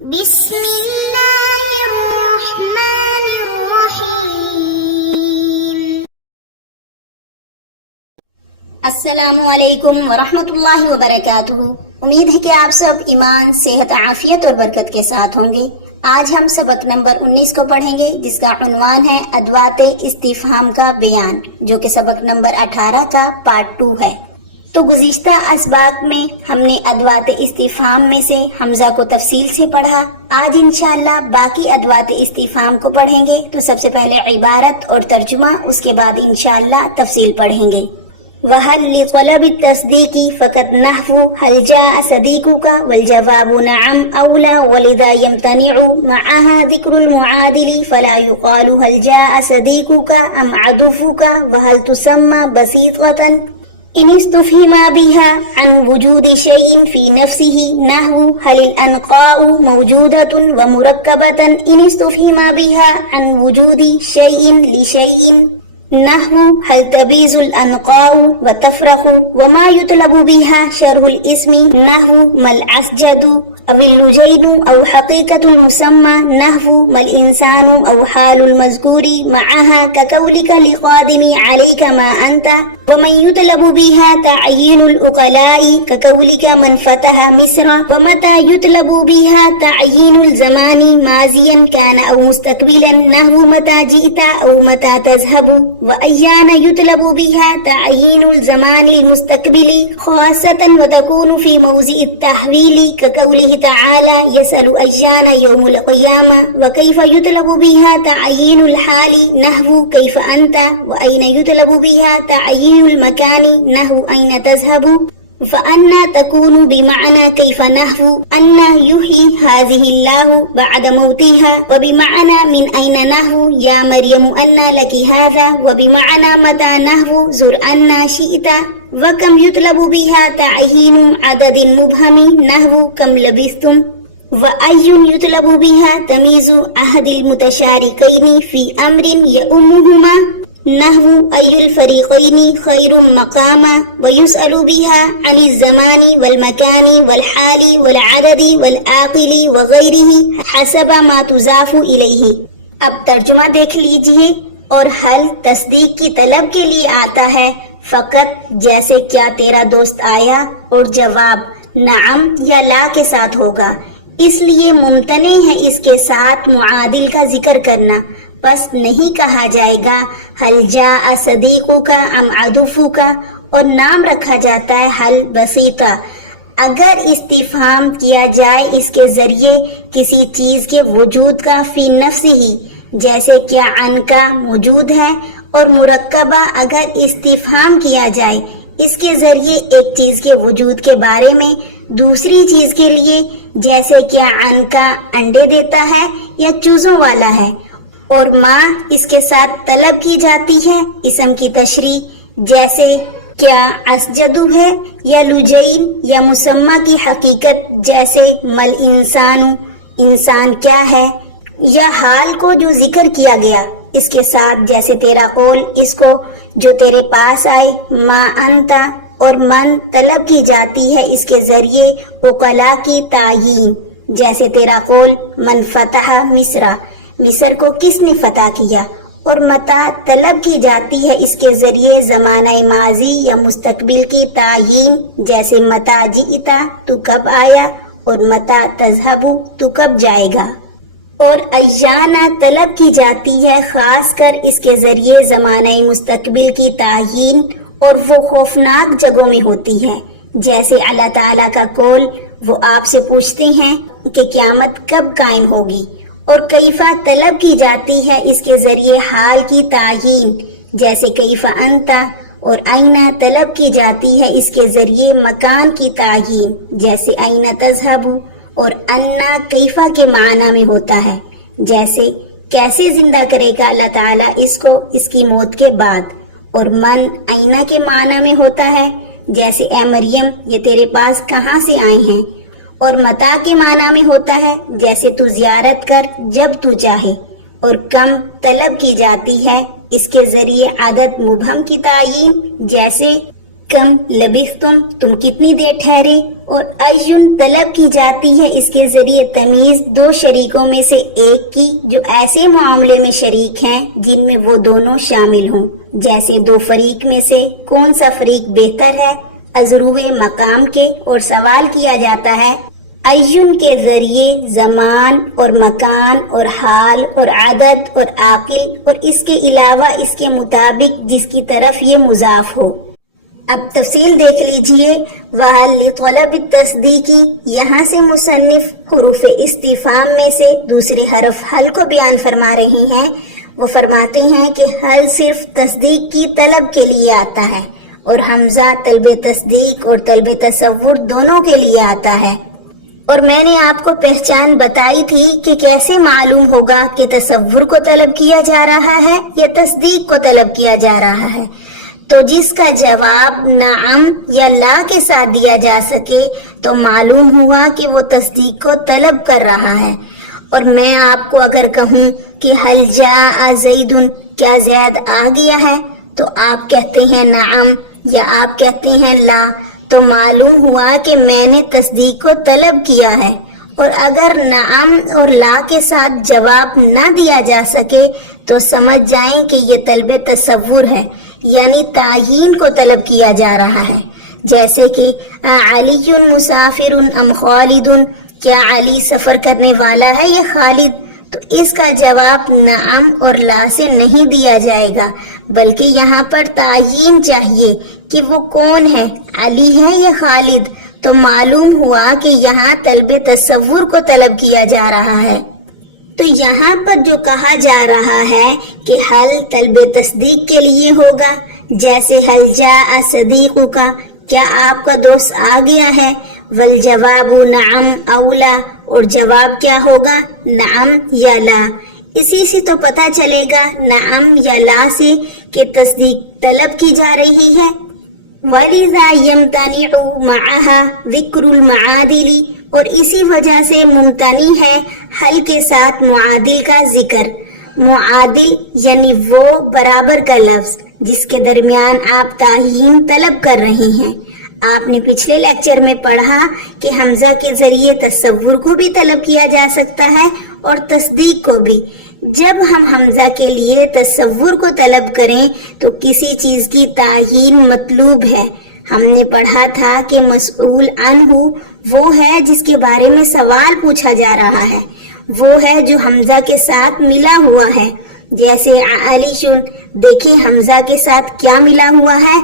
بسم اللہ الرحمن الرحیم۔ السلام علیکم ورحمۃ اللہ وبرکاتہ۔ امید ہے کہ آپ سب ایمان، صحت، عافیت اور برکت کے ساتھ ہوں گے۔ آج ہم سبق نمبر 19 کو پڑھیں گے، جس کا عنوان ہے ادوات استفہام کا بیان، جو کہ سبق نمبر 18 کا پارٹ 2 ہے۔ تو گزشتہ اسباق میں ہم نے ادوات استفہام میں سے حمزہ کو تفصیل سے پڑھا۔ آج انشاءاللہ باقی ادوات استفہام کو پڑھیں گے۔ تو سب سے پہلے عبارت اور ترجمہ، اس کے بعد انشاءاللہ تفصیل پڑھیں گے۔ وَهَلْ لِطَلَبِ التَّصْدِيقِ فَقَدْ نَحْوُ هَلْ جَاءَ صَدِيقُكَ وَالْجَوَابُ نَعَمْ أَوْ لَا وَلِذَا يَمْتَنِعُ مَعَهَا ذِكْرُ الْمُعَادِلِ فَلَا يُقَالُ هَلْ جَاءَ صَدِيقُكَ أَمْ عَدُوُّكَ وَهَلْ تُسَمَّى بَسِيطَةً إن استفهم بها عن وجود شيء في نفسه نحو هل الأنقاء موجودة ومركبة إن استفهم بها عن وجود شيء لشيء نحو هل تبيز الأنقاء وتفرخ وما يطلب بها شرح الاسم نحو ما العسجة أو اللجين أو حقيقة المسمى نحو ما الإنسان أو حال المذكور معها كقولك لقادم عليك ما أنت ومن يطلب بها تعيين الأقلاء كقولك من فتح مصر ومتى يطلب بها تعيين الزمان ماضيا كان أو مستقبلا نحو متى جئت أو متى تذهب وأيان يطلب بها تعيين الزمان المستقبل خاصة وتكون في موضع التحويل كقوله تعالى يسأل أيان يوم القيامة وكيف يطلب بها تعيين الحال نحو كيف أنت وأين يطلب بها تعيين المكان نحو أين تذهب فأنا تكون بمعنى كيف نحو أن يحيي هذه الله بعد موتها وبمعنى من أين نحو يا مريم أن لك هذا وبمعنى متى نحو زر أن شئت وكم يطلب بها تعيين عدد مبهم نحو كم لبثتم وأي يطلب بها تمييز أحد المتشاركين في أمر يؤمهما نحو أي الفريقين خير مقاما ويسأل بها عن الزمان والمكان والحال والعدد والعاقل وغيره حسب ما تضاف إليه۔ اب ترجمہ دیکھ لیجئے۔ اور حل تصدیق کی طلب کے لیے آتا ہے، فقط جیسے کیا تیرا دوست آیا، اور جواب نعم یا لا کے ساتھ ہوگا، اس لیے ممتنع ہے اس کے ساتھ معادل کا ذکر کرنا۔ پس نہیں کہا جائے گا حل جاء صدیقک ام عدوک، اور نام رکھا جاتا ہے حل بسیطہ اگر استفہام کیا جائے اس کے ذریعے کسی چیز کے وجود کا فی نفس ہی، جیسے کیا ان کا موجود ہے، اور مرکبہ اگر استفہام کیا جائے اس کے ذریعے ایک چیز کے وجود کے بارے میں دوسری چیز کے لیے، جیسے کیا ان کا انڈے دیتا ہے یا چوزوں والا ہے، اور ماں اس کے ساتھ طلب کی جاتی ہے اسم کی تشریح، جیسے کیا اسجدو ہے یا لجین، یا مسمہ کی حقیقت جیسے مل انسان، انسان کیا ہے، یا حال کو جو ذکر کیا گیا اس کے ساتھ، جیسے تیرا قول اس کو جو تیرے پاس آئے، ما انتا، اور من طلب کی جاتی ہے اس کے ذریعے اقلا کی تعیین، جیسے تیرا قول من فتح مصر، مصر کو کس نے فتح کیا، اور متا طلب کی جاتی ہے اس کے ذریعے زمانہ ماضی یا مستقبل کی تعیین، جیسے متا جئتا تو کب آیا، اور متا تذهب تو کب جائے گا، اور ایانا طلب کی جاتی ہے خاص کر اس کے ذریعے زمانہ مستقبل کی تعیین، اور وہ خوفناک جگہوں میں ہوتی ہے، جیسے اللہ تعالیٰ کا قول وہ آپ سے پوچھتے ہیں کہ قیامت کب قائم ہوگی، اور کیفا طلب کی جاتی ہے اس کے ذریعے حال کی تعیین، جیسے کیفا انتا، اور آئینہ طلب کی جاتی ہے اس کے ذریعے مکان کی تعیین، جیسے آئینہ تذہب، اور انا کیفا کے معنی میں ہوتا ہے، جیسے کیسے زندہ کرے گا اللہ تعالیٰ اس کو اس کی موت کے بعد، اور من آئینہ کے معنی میں ہوتا ہے، جیسے اے مریم یہ تیرے پاس کہاں سے آئے ہیں، اور متا کے معنی میں ہوتا ہے، جیسے تو زیارت کر جب تو چاہے، اور کم طلب کی جاتی ہے اس کے ذریعے عدد مبہم کی تعیین، جیسے کم لبثتم تم کتنی دیر ٹھہرے، اور ایون طلب کی جاتی ہے اس کے ذریعے تمیز دو شریکوں میں سے ایک کی جو ایسے معاملے میں شریک ہیں جن میں وہ دونوں شامل ہوں، جیسے دو فریق میں سے کون سا فریق بہتر ہے ازروع مقام کے، اور سوال کیا جاتا ہے ایون کے ذریعے زمان اور مکان اور حال اور عدد اور عاقل اور اس کے علاوہ اس کے مطابق جس کی طرف یہ مضاف ہو۔ اب تفصیل دیکھ لیجئے۔ وَهَلْ لِطَلَبِ التَّصْدِيقِ، یہاں سے مصنف حروف استفہام میں سے دوسرے حرف حل کو بیان فرما رہے ہیں۔ وہ فرماتے ہیں کہ حل صرف تصدیق کی طلب کے لیے آتا ہے، اور حمزہ طلب تصدیق اور طلب تصور دونوں کے لیے آتا ہے۔ اور میں نے آپ کو پہچان بتائی تھی کہ کیسے معلوم ہوگا کہ تصور کو طلب کیا جا رہا ہے یا تصدیق کو طلب کیا جا رہا ہے۔ تو جس کا جواب نعم یا لا کے ساتھ دیا جا سکے تو معلوم ہوا کہ وہ تصدیق کو طلب کر رہا ہے۔ اور میں آپ کو اگر کہوں کہ حل جاء زید، کیا زید آ گیا ہے، تو آپ کہتے ہیں نعم یا آپ کہتے ہیں لا، تو معلوم ہوا کہ میں نے تصدیق کو طلب کیا ہے۔ اور اگر نعم اور لا کے ساتھ جواب نہ دیا جا سکے تو سمجھ جائیں کہ یہ طلب تصور ہے، یعنی تعیین کو طلب کیا جا رہا ہے، جیسے کہ علی مسافر ام خالد، کیا علی سفر کرنے والا ہے یا خالد، تو اس کا جواب نعم اور لا سے نہیں دیا جائے گا، بلکہ یہاں پر تعیین چاہیے کہ وہ کون ہے، علی ہے یا خالد۔ تو معلوم ہوا کہ یہاں طلب تصور کو طلب کیا جا رہا ہے۔ تو یہاں پر جو کہا جا رہا ہے کہ حل طلب تصدیق کے لیے ہوگا، جیسے حل جاء صدیقک، کیا آپ کا دوست آ گیا ہے، والجواب نعم او لا، اور جواب کیا ہوگا نعم یا لا۔ اسی سے تو پتہ چلے گا نعم یا لا سے کہ تصدیق طلب کی جا رہی ہے۔ وَلِذَا يَمْتَنِعُ مَعَهَا ذِكْرُ الْمَعَادِلِ، اور اسی وجہ سے ممتنی ہے حل کے ساتھ معادل کا ذکر۔ معادل یعنی وہ برابر کا لفظ جس کے درمیان آپ تعیین طلب کر رہے ہیں۔ آپ نے پچھلے لیکچر میں پڑھا کہ حمزہ کے ذریعے تصور کو بھی طلب کیا جا سکتا ہے اور تصدیق کو بھی۔ جب ہم حمزہ کے لیے تصور کو طلب کریں تو کسی چیز کی تعیین مطلوب ہے۔ ہم نے پڑھا تھا کہ مسئول عنہ وہ ہے جس کے بارے میں سوال پوچھا جا رہا ہے، وہ ہے جو حمزہ کے ساتھ ملا ہوا ہے، جیسے علی شن، دیکھیں حمزہ کے ساتھ کیا ملا ہوا ہے،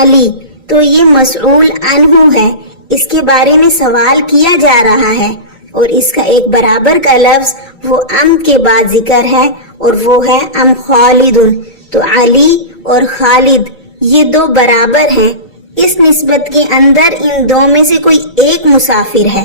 علی، تو یہ مسئول عنہ ہے، اس کے بارے میں سوال کیا جا رہا ہے، اور اس کا ایک برابر کا لفظ وہ ام کے بعد ذکر ہے، اور وہ ہے ام خالد، تو علی اور خالد یہ دو برابر ہیں، اس نسبت کے اندر ان دو میں سے کوئی ایک مسافر ہے۔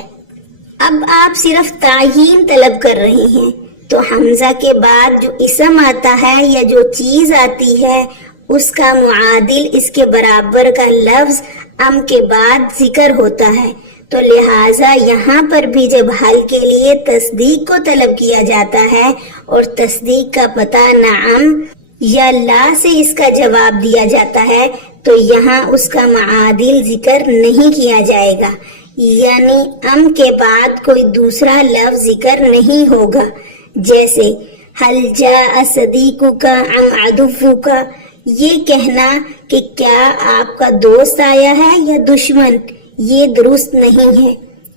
اب آپ صرف تعیین طلب کر رہے ہیں، تو حمزہ کے بعد جو اسم آتا ہے یا جو چیز آتی ہے اس کا معادل اس کے برابر کا لفظ ام کے بعد ذکر ہوتا ہے، تو لہٰذا یہاں پر بھی جب حل کے لیے تصدیق کو طلب کیا جاتا ہے اور تصدیق کا پتہ نعم یا لا سے اس کا جواب دیا جاتا ہے تو یہاں اس کا معادل ذکر نہیں کیا جائے گا، یعنی ام کے بعد کوئی دوسرا لفظ ذکر نہیں ہوگا، جیسے حل جاء صدیقک ام عدوک، یہ کہنا کہ کیا آپ کا دوست آیا ہے یا دشمن، یہ درست نہیں ہے۔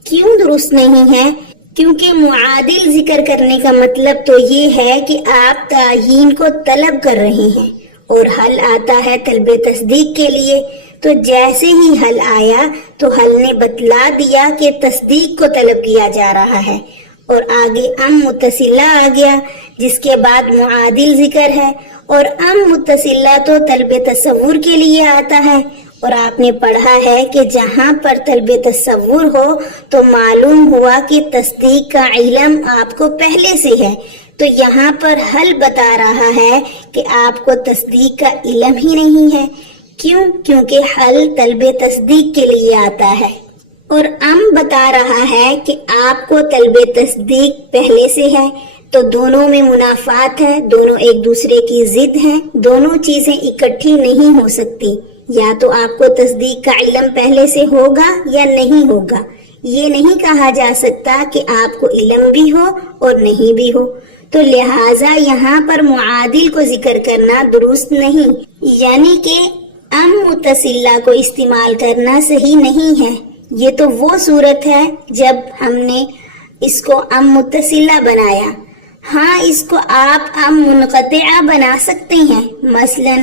کیوں درست نہیں ہے؟ کیونکہ معادل ذکر کرنے کا مطلب تو یہ ہے کہ آپ تعیین کو طلب کر رہے ہیں، اور حل آتا ہے طلب تصدیق کے لیے، تو جیسے ہی حل آیا تو حل نے بتلا دیا کہ تصدیق کو طلب کیا جا رہا ہے، اور آگے ام متصلہ آ گیا جس کے بعد معادل ذکر ہے، اور ام متصلہ تو طلب تصور کے لیے آتا ہے، اور آپ نے پڑھا ہے کہ جہاں پر طلب تصور ہو تو معلوم ہوا کہ تصدیق کا علم آپ کو پہلے سے ہے، تو یہاں پر حل بتا رہا ہے کہ آپ کو تصدیق کا علم ہی نہیں ہے۔ کیوں؟ کیونکہ حل طلب تصدیق کے لیے آتا ہے، اور ام بتا رہا ہے کہ آپ کو طلب تصدیق پہلے سے ہے، تو دونوں میں منافات ہے، دونوں ایک دوسرے کی ضد ہیں، دونوں چیزیں اکٹھی نہیں ہو سکتی، یا تو آپ کو تصدیق کا علم پہلے سے ہوگا یا نہیں ہوگا. یہ نہیں کہا جا سکتا کہ آپ کو علم بھی ہو اور نہیں بھی ہو. تو لہٰذا یہاں پر معادل کو ذکر کرنا درست نہیں، یعنی کہ ام متصلہ کو استعمال کرنا صحیح نہیں ہے. یہ تو وہ صورت ہے جب ہم نے اس کو ام متصلہ بنایا. ہاں، اس کو آپ ام منقطعہ بنا سکتے ہیں. مثلا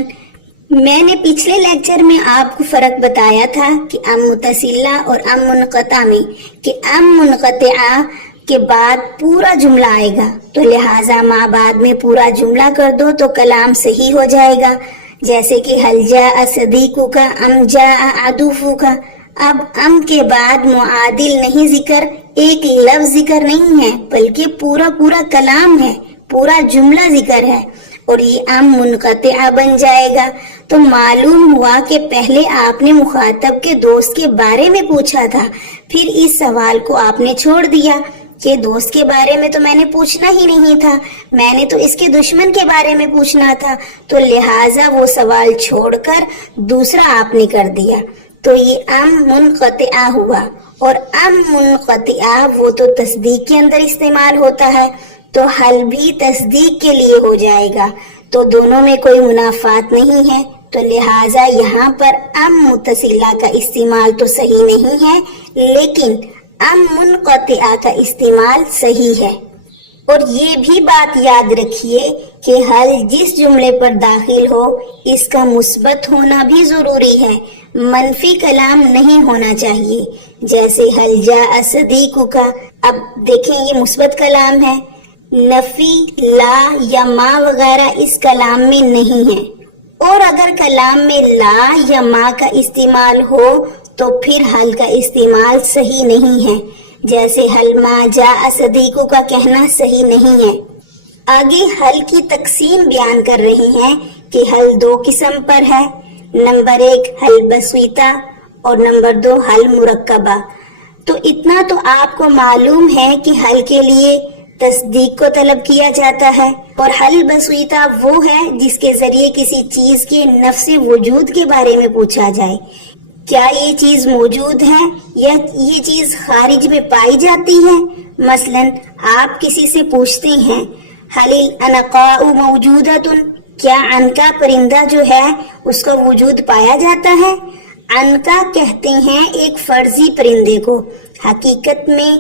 میں نے پچھلے لیکچر میں آپ کو فرق بتایا تھا کہ ام متصلہ اور ام منقطع میں، کہ ام منقطعہ کے بعد پورا جملہ آئے گا، تو لہٰذا ما بعد میں پورا جملہ کر دو تو کلام صحیح ہو جائے گا. جیسے کہ حل جاء صدیقک ام جاء عدوک. اب ام کے بعد معادل نہیں ذکر، ایک لفظ ذکر نہیں ہے، بلکہ پورا کلام ہے، پورا جملہ ذکر ہے، اور یہ ام منقطعہ بن جائے گا. تو معلوم ہوا کہ پہلے آپ نے مخاطب کے دوست کے بارے میں پوچھا تھا، پھر اس سوال کو آپ نے چھوڑ دیا کہ دوست کے بارے میں تو میں نے پوچھنا ہی نہیں تھا، میں نے تو اس کے دشمن کے بارے میں پوچھنا تھا. تو لہٰذا وہ سوال چھوڑ کر دوسرا آپ نے کر دیا. تو یہ ام منقطعہ ہوا، اور ام منقطعہ وہ تو تصدیق کے اندر استعمال ہوتا ہے، تو حل بھی تصدیق کے لیے ہو جائے گا. تو دونوں میں کوئی منافات نہیں ہے. تو لہٰذا یہاں پر ام متصلہ کا استعمال تو صحیح نہیں ہے، لیکن ام منقطعہ کا استعمال صحیح ہے. اور یہ بھی بات یاد رکھیے کہ حل جس جملے پر داخل ہو اس کا مثبت ہونا بھی ضروری ہے، منفی کلام نہیں ہونا چاہیے. جیسے حل جاء صدیقک، اب دیکھیں یہ مثبت کلام ہے، نفی لا یا ما وغیرہ اس کلام میں نہیں ہے. اور اگر کلام میں لا یا ما کا استعمال ہو تو پھر حل کا استعمال صحیح نہیں ہے. جیسے حل ما جاء صدیقک کا کہنا صحیح نہیں ہے. آگے حل کی تقسیم بیان کر رہے ہیں کہ حل دو قسم پر ہے. نمبر 1 حل بسیطہ اور نمبر 2 حل مرکبہ. تو اتنا تو آپ کو معلوم ہے کہ حل کے لیے تصدیق کو طلب کیا جاتا ہے، اور حل بسیطہ وہ ہے جس کے ذریعے کسی چیز کے نفس وجود کے بارے میں پوچھا جائے. کیا یہ چیز موجود ہے یا یہ چیز خارج میں پائی جاتی ہے؟ مثلا آپ کسی سے پوچھتے ہیں حل العنقاء موجودۃ، کیا عنقا پرندہ جو ہے اس کا وجود پایا جاتا ہے؟ عنقا کہتے ہیں ایک فرضی پرندے کو، حقیقت میں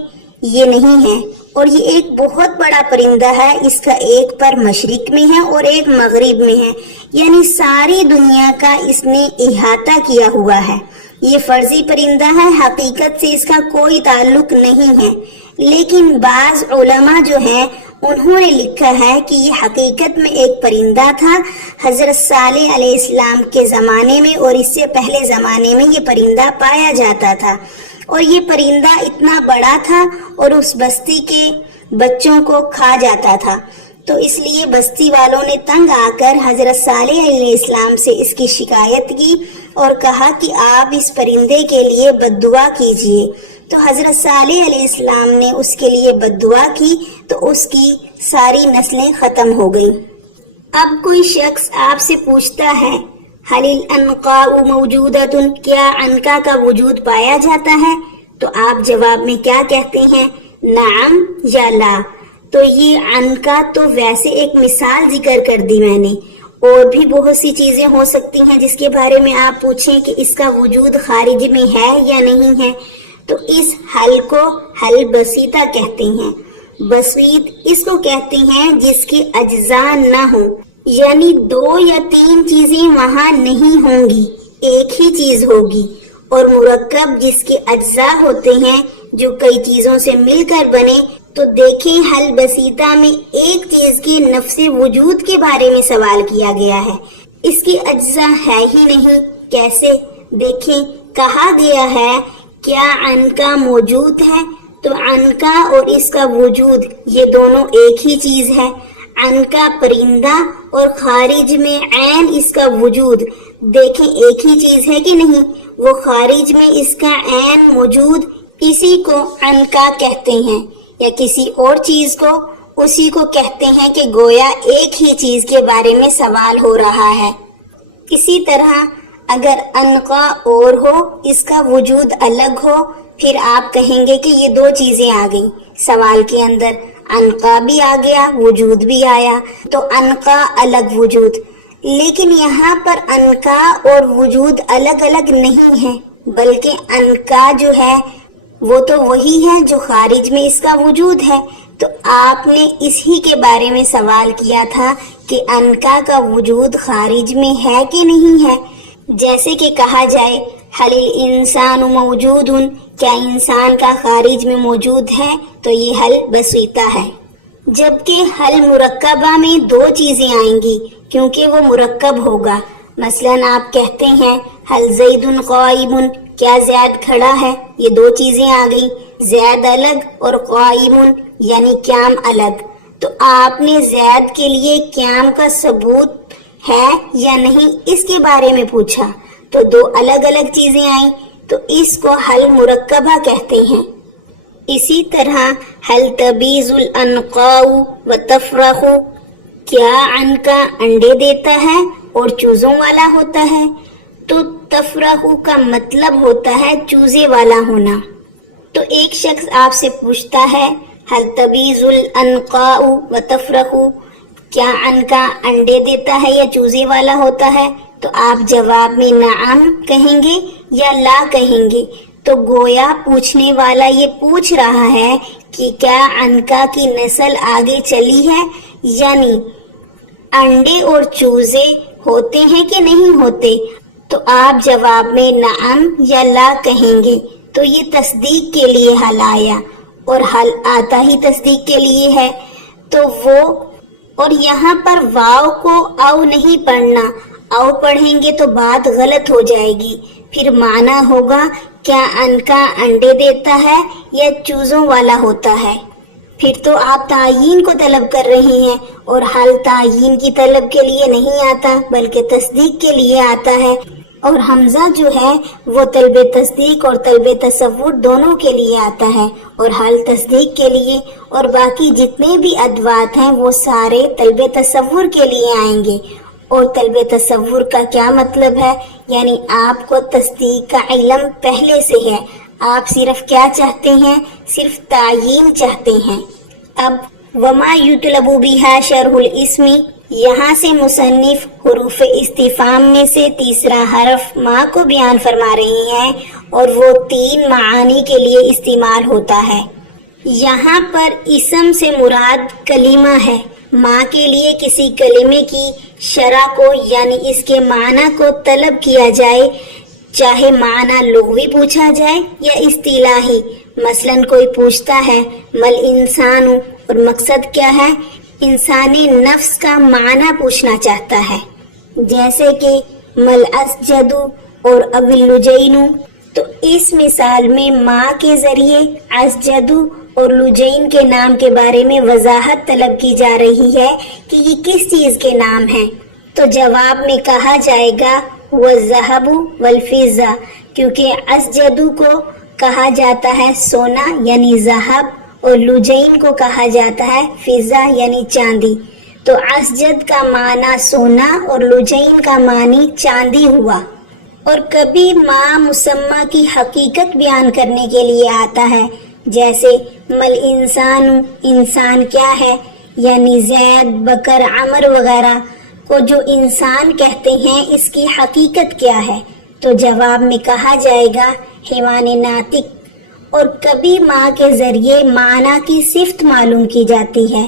یہ نہیں ہے، اور یہ ایک بہت بڑا پرندہ ہے. اس کا ایک پر مشرق میں ہے اور ایک مغرب میں ہے، یعنی ساری دنیا کا اس نے احاطہ کیا ہوا ہے. یہ فرضی پرندہ ہے، حقیقت سے اس کا کوئی تعلق نہیں ہے. لیکن بعض علماء جو ہیں انہوں نے لکھا ہے کہ یہ حقیقت میں ایک پرندہ تھا حضرت صالح علیہ السلام کے زمانے میں، اور اس سے پہلے زمانے میں یہ پرندہ پایا جاتا تھا، اور یہ پرندہ اتنا بڑا تھا اور اس بستی کے بچوں کو کھا جاتا تھا. تو اس لیے بستی والوں نے تنگ آ کر حضرت صالح علیہ السلام سے اس کی شکایت کی اور کہا کہ آپ اس پرندے کے لیے بد دعا کیجیے. تو حضرت صالح علیہ السلام نے اس کے لیے بد دعا کی تو اس کی ساری نسلیں ختم ہو گئیں. اب کوئی شخص آپ سے پوچھتا ہے حل العنقاء موجودۃ، کیا عنقا کا وجود پایا جاتا ہے؟ تو آپ جواب میں کیا کہتے ہیں؟ نعم یا لا. تو یہ عنقا تو ویسے ایک مثال ذکر کر دی میں نے، اور بھی بہت سی چیزیں ہو سکتی ہیں جس کے بارے میں آپ پوچھیں کہ اس کا وجود خارج میں ہے یا نہیں ہے. تو اس حل کو حل بسیطہ کہتے ہیں. بسیط اس کو کہتے ہیں جس کے اجزاء نہ ہوں، یعنی 2 یا 3 چیزیں وہاں نہیں ہوں گی، ایک ہی چیز ہوگی. اور مرکب جس کے اجزاء ہوتے ہیں جو کئی چیزوں سے مل کر بنے. تو دیکھیں حل بسیطہ میں ایک چیز کے نفس وجود کے بارے میں سوال کیا گیا ہے، اس کے اجزاء ہے ہی نہیں. کیسے؟ دیکھیں کہا گیا ہے کیا عنقا موجود ہے، تو عنقا اور اس کا وجود یہ دونوں ایک ہی چیز ہے. عنقا پرندہ اور خارج میں عین اس کا وجود، دیکھیں ایک ہی چیز ہے کہ نہیں؟ وہ خارج میں اس کا عین موجود، اسی کو عنقا کہتے ہیں، یا کسی اور چیز کو اسی کو کہتے ہیں کہ گویا ایک ہی چیز کے بارے میں سوال ہو رہا ہے. اسی طرح اگر انقا اور ہو، اس کا وجود الگ ہو، پھر آپ کہیں گے کہ یہ دو چیزیں آ گئیں سوال کے اندر، انقا بھی آ گیا، وجود بھی آیا، تو انقا الگ وجود۔ لیکن یہاں پر انقا اور وجود الگ الگ نہیں ہے، بلکہ انقا جو ہے وہ تو وہی ہے جو خارج میں اس کا وجود ہے۔ تو آپ نے اسی کے بارے میں سوال کیا تھا کہ انقا کا وجود خارج میں ہے کہ نہیں ہے۔ جیسے کہ کہا جائے حل الانسان موجود، کیا انسان کا خارج میں موجود ہے، تو یہ حل بسیطہ ہے۔ جبکہ حل مرکبہ میں دو چیزیں آئیں گی کیونکہ وہ مرکب ہوگا۔ مثلا آپ کہتے ہیں حل زید قائم، کیا زید کھڑا ہے، یہ دو چیزیں آ گئی، زید الگ اور قائم یعنی قیام الگ۔ تو آپ نے زید کے لیے قیام کا ثبوت ہے یا نہیں اس کے بارے میں پوچھا، تو دو الگ الگ چیزیں آئیں، تو اس کو حل مرکبہ کہتے ہیں۔ اسی طرح حل تبیض الانقاء وتفرخ، کیا عنقا انڈے دیتا ہے اور چوزوں والا ہوتا ہے، تو تفرخ کا مطلب ہوتا ہے چوزے والا ہونا۔ تو ایک شخص آپ سے پوچھتا ہے حل تبیض الانقاء وتفرخ، کیا عنقا انڈے دیتا ہے یا چوزے والا ہوتا ہے، تو آپ جواب میں نعم کہیں گے یا لا کہیں گے۔ تو گویا پوچھنے والا یہ پوچھ رہا ہے کہ کیا عنقا کی نسل آگے چلی ہے، یعنی انڈے اور چوزے ہوتے ہیں کہ نہیں ہوتے، تو آپ جواب میں نعم یا لا کہیں گے۔ تو یہ تصدیق کے لیے حل آیا، اور حل آتا ہی تصدیق کے لیے ہے، تو وہ، اور یہاں پر واو کو او نہیں پڑھنا، او پڑھیں گے تو بات غلط ہو جائے گی، پھر معنی ہوگا کیا عنقا انڈے دیتا ہے یا چوزوں والا ہوتا ہے، پھر تو آپ تعیین کو طلب کر رہے ہیں، اور حل تعیین کی طلب کے لیے نہیں آتا بلکہ تصدیق کے لیے آتا ہے، اور حمزہ جو ہے وہ طلب تصدیق اور طلب تصور دونوں کے لیے آتا ہے، اور حل تصدیق کے لیے، اور باقی جتنے بھی ادوات ہیں وہ سارے طلب تصور کے لیے آئیں گے۔ اور طلب تصور کا کیا مطلب ہے، یعنی آپ کو تصدیق کا علم پہلے سے ہے، آپ صرف کیا چاہتے ہیں، صرف تعیین چاہتے ہیں۔ اب وما یطلب بہا شرح الاسم، یہاں سے مصنف حروف استفہام میں سے تیسرا حرف ما کو بیان فرما رہی ہیں، اور وہ 3 معانی کے لیے استعمال ہوتا ہے۔ یہاں پر اسم سے مراد کلمہ ہے، ما کے لیے کسی کلمے کی شرح کو یعنی اس کے معنی کو طلب کیا جائے، چاہے معنی لغوی پوچھا جائے یا اصطلاحی۔ مثلا کوئی پوچھتا ہے مل انسان، اور مقصد کیا ہے، انسانی نفس کا معنی پوچھنا چاہتا ہے، جیسے کہ مل اسجد اور اولجین۔ تو اس مثال میں ماں کے ذریعے اسجد اور لجین کے نام کے بارے میں وضاحت طلب کی جا رہی ہے کہ یہ کس چیز کے نام ہیں، تو جواب میں کہا جائے گا والذہب والفضہ، کیونکہ اسجد کو کہا جاتا ہے سونا یعنی ذہب، اور لجین کو کہا جاتا ہے فضہ یعنی چاندی۔ تو اسجد کا معنی سونا اور لجین کا معنی چاندی ہوا۔ اور کبھی ما مسمى کی حقیقت بیان کرنے کے لیے آتا ہے، جیسے مل انسان، انسان کیا ہے، یعنی زید، بکر، عمر وغیرہ کو جو انسان کہتے ہیں اس کی حقیقت کیا ہے، تو جواب میں کہا جائے گا حیوان ناطق۔ اور کبھی ما کے ذریعے معنی کی صفت معلوم کی جاتی ہے،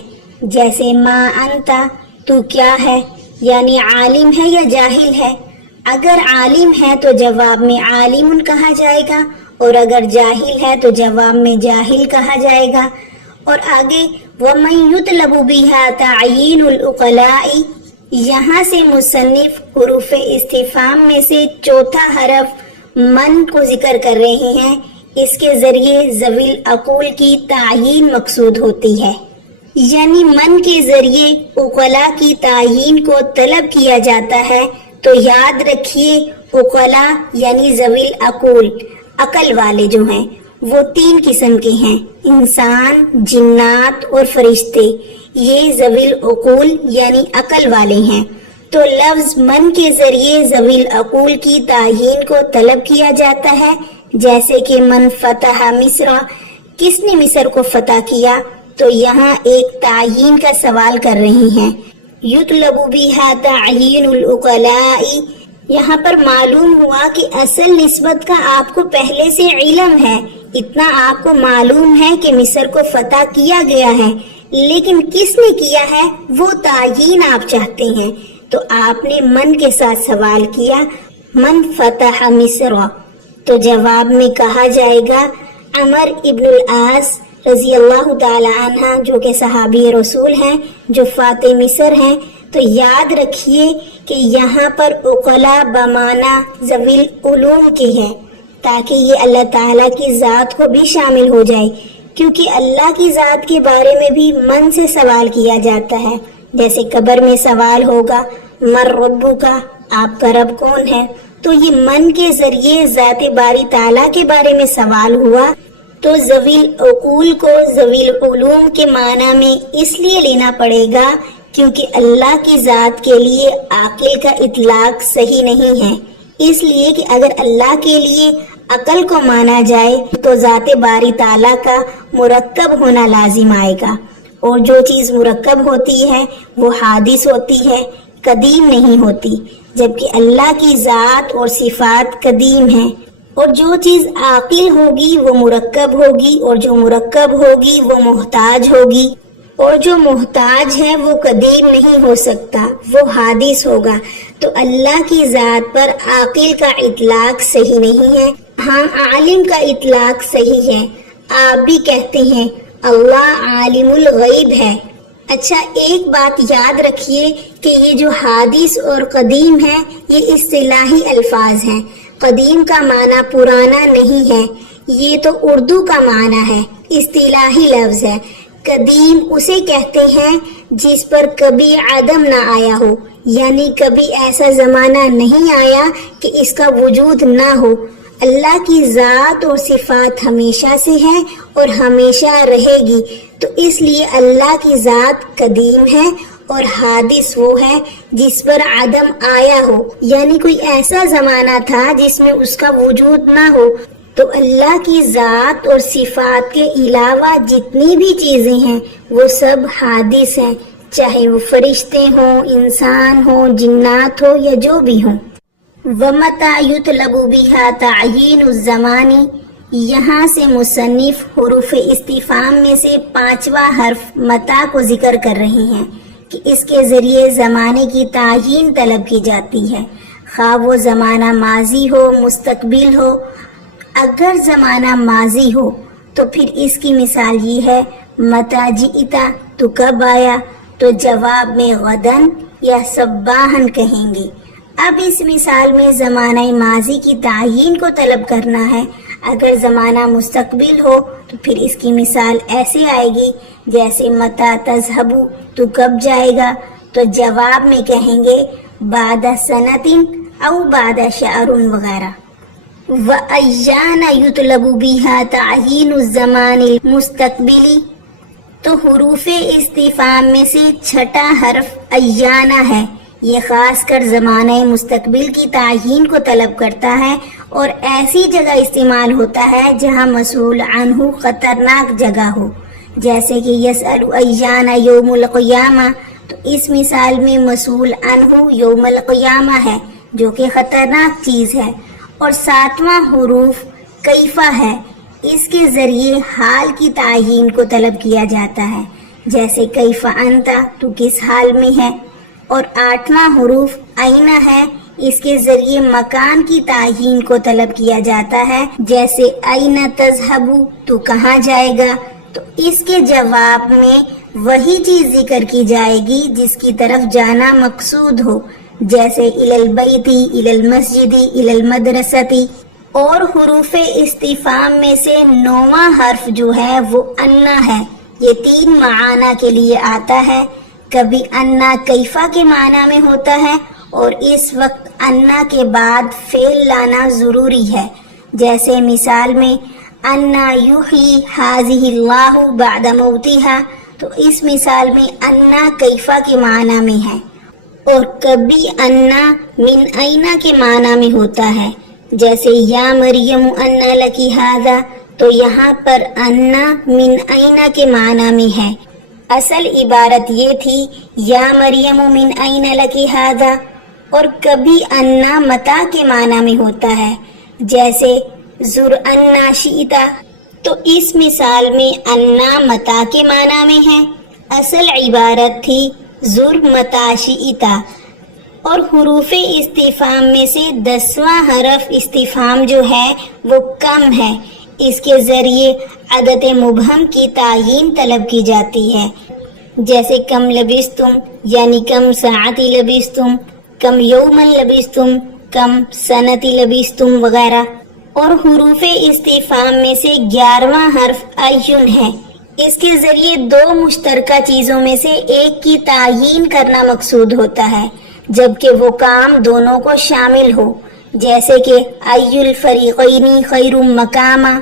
جیسے ما انتا، تو کیا ہے، یعنی عالم ہے یا جاہل ہے۔ اگر عالم ہے تو جواب میں عالم کہا جائے گا، اور اگر جاہل ہے تو جواب میں جاہل کہا جائے گا۔ اور آگے وَمَن يُطْلَبُ بِهَا تَعْيِينُ الْعُقَلَاءِ، یہاں سے مصنف حروف استفہام میں سے چوتھا حرف من کو ذکر کر رہے ہیں، اس کے ذریعے ذوی العقول کی تعیین مقصود ہوتی ہے، یعنی من کے ذریعے عقلاء کی تعیین کو طلب کیا جاتا ہے۔ تو یاد رکھیے عقلاء یعنی ذوی العقول، عقل والے جو ہیں وہ 3 قسم کے ہیں، انسان، جنات اور فرشتے، یہ ذوی العقول یعنی عقل والے ہیں۔ تو لفظ من کے ذریعے ذوی العقول کی تعیین کو طلب کیا جاتا ہے، جیسے کہ من فتح مصر، کس نے مصر کو فتح کیا؟ تو یہاں ایک تعیین کا سوال کر رہی ہیں۔ یطلب بها تعیین العقلاء، یہاں پر معلوم ہوا کہ اصل نسبت کا آپ کو پہلے سے علم ہے، اتنا آپ کو معلوم ہے کہ مصر کو فتح کیا گیا ہے، لیکن کس نے کیا ہے وہ تعیین آپ چاہتے ہیں، تو آپ نے من کے ساتھ سوال کیا، من فتح مصر، تو جواب میں کہا جائے گا عمر ابن العاص رضی اللہ تعالی عنہ، جو کہ صحابی رسول ہیں، جو فاتح مصر ہیں۔ تو یاد رکھیے کہ یہاں پر عقلاء بمعنی ذوی العلوم کی ہے، تاکہ یہ اللہ تعالیٰ کی ذات کو بھی شامل ہو جائے، کیونکہ اللہ کی ذات کے بارے میں بھی من سے سوال کیا جاتا ہے، جیسے قبر میں سوال ہوگا من ربک، آپ کا رب کون ہے؟ تو یہ من کے ذریعے ذات باری تعالیٰ کے بارے میں سوال ہوا، تو ذوی العقول کو ذوی العلوم کے معنی میں اس لیے لینا پڑے گا کیونکہ اللہ کی ذات کے لیے عاقل کا اطلاق صحیح نہیں ہے، اس لیے کہ اگر اللہ کے لیے عقل کو مانا جائے تو ذات باری تعالیٰ کا مرکب ہونا لازم آئے گا، اور جو چیز مرکب ہوتی ہے وہ حادث ہوتی ہے، قدیم نہیں ہوتی، جبکہ اللہ کی ذات اور صفات قدیم ہیں، اور جو چیز عاقل ہوگی وہ مرکب ہوگی، اور جو مرکب ہوگی وہ محتاج ہوگی، اور جو محتاج ہے وہ قدیم نہیں ہو سکتا، وہ حادث ہوگا۔ تو اللہ کی ذات پر عاقل کا اطلاق صحیح نہیں ہے، ہاں عالم کا اطلاق صحیح ہے۔ آپ بھی کہتے ہیں اللہ عالم الغیب ہے۔ اچھا، ایک بات یاد رکھیے کہ یہ جو حادث اور قدیم ہے یہ اصطلاحی الفاظ ہیں، قدیم کا معنی پرانا نہیں ہے، یہ تو اردو کا معنی ہے، اصطلاحی لفظ ہے۔ قدیم اسے کہتے ہیں جس پر کبھی عدم نہ آیا ہو، یعنی کبھی ایسا زمانہ نہیں آیا کہ اس کا وجود نہ ہو۔ اللہ کی ذات اور صفات ہمیشہ سے ہے اور ہمیشہ رہے گی، تو اس لیے اللہ کی ذات قدیم ہے، اور حادث وہ ہے جس پر عدم آیا ہو، یعنی کوئی ایسا زمانہ تھا جس میں اس کا وجود نہ ہو۔ تو اللہ کی ذات اور صفات کے علاوہ جتنی بھی چیزیں ہیں وہ سب حادث ہیں، چاہے وہ فرشتے ہوں، انسان ہوں، جنات ہو یا جو بھی ہوں۔ وَمَتَى يُطْلَبُ بِهَا تَعْيِينُ الزَّمَانِ، یہاں سے مصنف حروف استفہام میں سے 5واں حرف متا کو ذکر کر رہے ہیں کہ اس کے ذریعے زمانے کی تعیین طلب کی جاتی ہے، خواہ وہ زمانہ ماضی ہو، مستقبل ہو۔ اگر زمانہ ماضی ہو تو پھر اس کی مثال یہ ہے متا جئتا، تو کب آیا، تو جواب میں غدن یا صباحن کہیں گے۔ اب اس مثال میں زمانہ ماضی کی تعیین کو طلب کرنا ہے۔ اگر زمانہ مستقبل ہو تو پھر اس کی مثال ایسے آئے گی جیسے متا تذهب، تو کب جائے گا، تو جواب میں کہیں گے بعد سنۃ او بعد شہر وغیرہ۔ وَأَيَّانَ يُطْلَبُ بِهَا تَعْيِينُ الزَّمَانِ الْمُسْتَقْبِلِ، تو حروف استفہام میں سے 6واں حرف ایانہ ہے، یہ خاص کر زمانہ مستقبل کی تعیین کو طلب کرتا ہے، اور ایسی جگہ استعمال ہوتا ہے جہاں مسئول عنہ خطرناک جگہ ہو، جیسے کہ یسأل ایان یوم القیامہ، تو اس مثال میں مسئول عنہ یوم القیامہ ہے جو کہ خطرناک چیز ہے۔ اور 7واں حروف کیفہ ہے، اس کے ذریعے حال کی تعیین کو طلب کیا جاتا ہے، جیسے کیفہ انتا، تو کس حال میں ہے۔ اور 8واں حروف این ہے، اس کے ذریعے مکان کی تعیین کو طلب کیا جاتا ہے، جیسے این تذهب، تو کہاں جائے گا۔ تو اس کے جواب میں وہی چیز ذکر کی جائے گی جس کی طرف جانا مقصود ہو، جیسے الی البیت، الی المسجد، الی المدرسۃ۔ اور حروف استفہام میں سے 9واں حرف جو ہے وہ انا ہے، یہ 3 معانی کے لیے آتا ہے۔ کبھی انا کیفہ کے معنی میں ہوتا ہے، اور اس وقت انا کے بعد فعل لانا ضروری ہے، جیسے مثال میں انا یحیی ھذہ اللہ بعد موتہا، تو اس مثال میں انا کیفہ کے معنی میں ہے۔ اور کبھی انا من اینا کے معنی میں ہوتا ہے، جیسے یا مریم انا لکی ھذا، تو یہاں پر انا من اینا کے معنی میں ہے۔ اصل عبارت یہ تھی یا مریم من این لکی ھذا، اور کبھی انا متا کے معنی میں ہوتا ہے، جیسے زر انا شئتا، تو اس مثال میں انا متا کے معنی میں ہے، اصل عبارت تھی زر متا شئتا۔ اور حروف استفہام میں سے 10واں حرف استفہام جو ہے وہ کم ہے، اس کے ذریعے عدد مبہم کی تعیین طلب کی جاتی ہے، جیسے کم لبستم یعنی کم ساعتی لبستم، کم یومن لبستم، کم سنتی لبستم وغیرہ۔ اور حروف استفہام میں سے 11واں حرف ایون ہے، اس کے ذریعے 2 مشترکہ چیزوں میں سے ایک کی تعیین کرنا مقصود ہوتا ہے، جبکہ وہ کام دونوں کو شامل ہو، جیسے کہ ای الفریقین خیر مقاما۔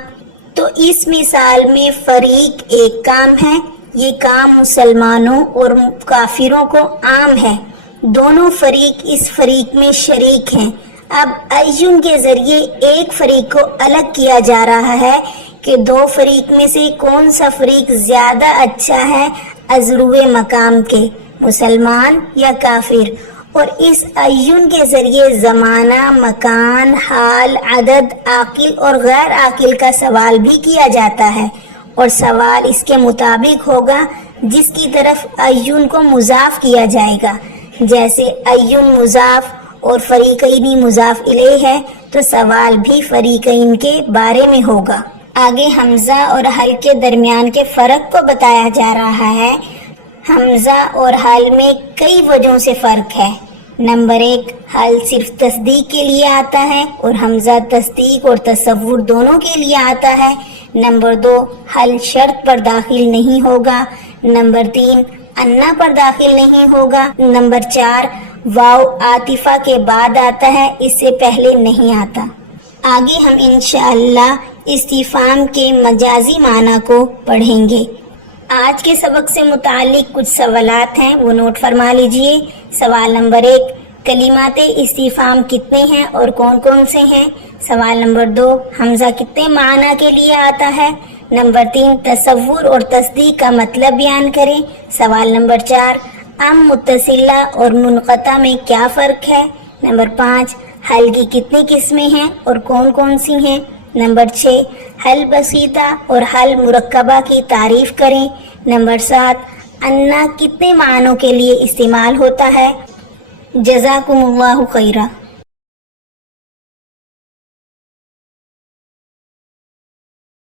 تو اس مثال میں فریق ایک کام ہے، یہ کام مسلمانوں اور کافروں کو عام ہے، دونوں فریق اس فریق میں شریک ہیں۔ اب ایون کے ذریعے ایک فریق کو الگ کیا جا رہا ہے کہ 2 فریق میں سے کون سا فریق زیادہ اچھا ہے ازروِ مقام کے، مسلمان یا کافر۔ اور اس ایون کے ذریعے زمانہ، مکان، حال، عدد، عاقل اور غیر عاقل کا سوال بھی کیا جاتا ہے، اور سوال اس کے مطابق ہوگا جس کی طرف ایون کو مضاف کیا جائے گا، جیسے ایون مضاف اور فریقین مضاف الیہ ہے تو سوال بھی فریقین کے بارے میں ہوگا۔ آگے حمزہ اور حل کے درمیان کے فرق کو بتایا جا رہا ہے۔ حمزہ اور حل میں کئی وجہوں سے فرق ہے۔ نمبر 1، حل صرف تصدیق کے لیے آتا ہے اور حمزہ تصدیق اور تصور دونوں کے لیے آتا ہے۔ نمبر 2، حل شرط پر داخل نہیں ہوگا۔ نمبر 3، انا پر داخل نہیں ہوگا۔ نمبر 4، واو عاطفہ کے بعد آتا ہے، اس سے پہلے نہیں آتا۔ آگے ہم انشاءاللہ استفہام کے مجازی معنی کو پڑھیں گے۔ آج کے سبق سے متعلق کچھ سوالات ہیں، وہ نوٹ فرما لیجئے۔ سوال نمبر 1، کلمات استفہام کتنے ہیں اور کون کون سے ہیں؟ سوال نمبر 2، حمزہ کتنے معنی کے لیے آتا ہے؟ نمبر 3، تصور اور تصدیق کا مطلب بیان کریں۔ سوال نمبر 4، ام متصلہ اور منقطع میں کیا فرق ہے؟ نمبر 5، حل کی کتنی قسمیں ہیں اور کون کون سی ہیں؟ نمبر 6، حل بسیطہ اور حل مرکبہ کی تعریف کریں۔ نمبر 7، انا کتنے معنوں کے لیے استعمال ہوتا ہے؟ جزاکم اللہ خیرہ۔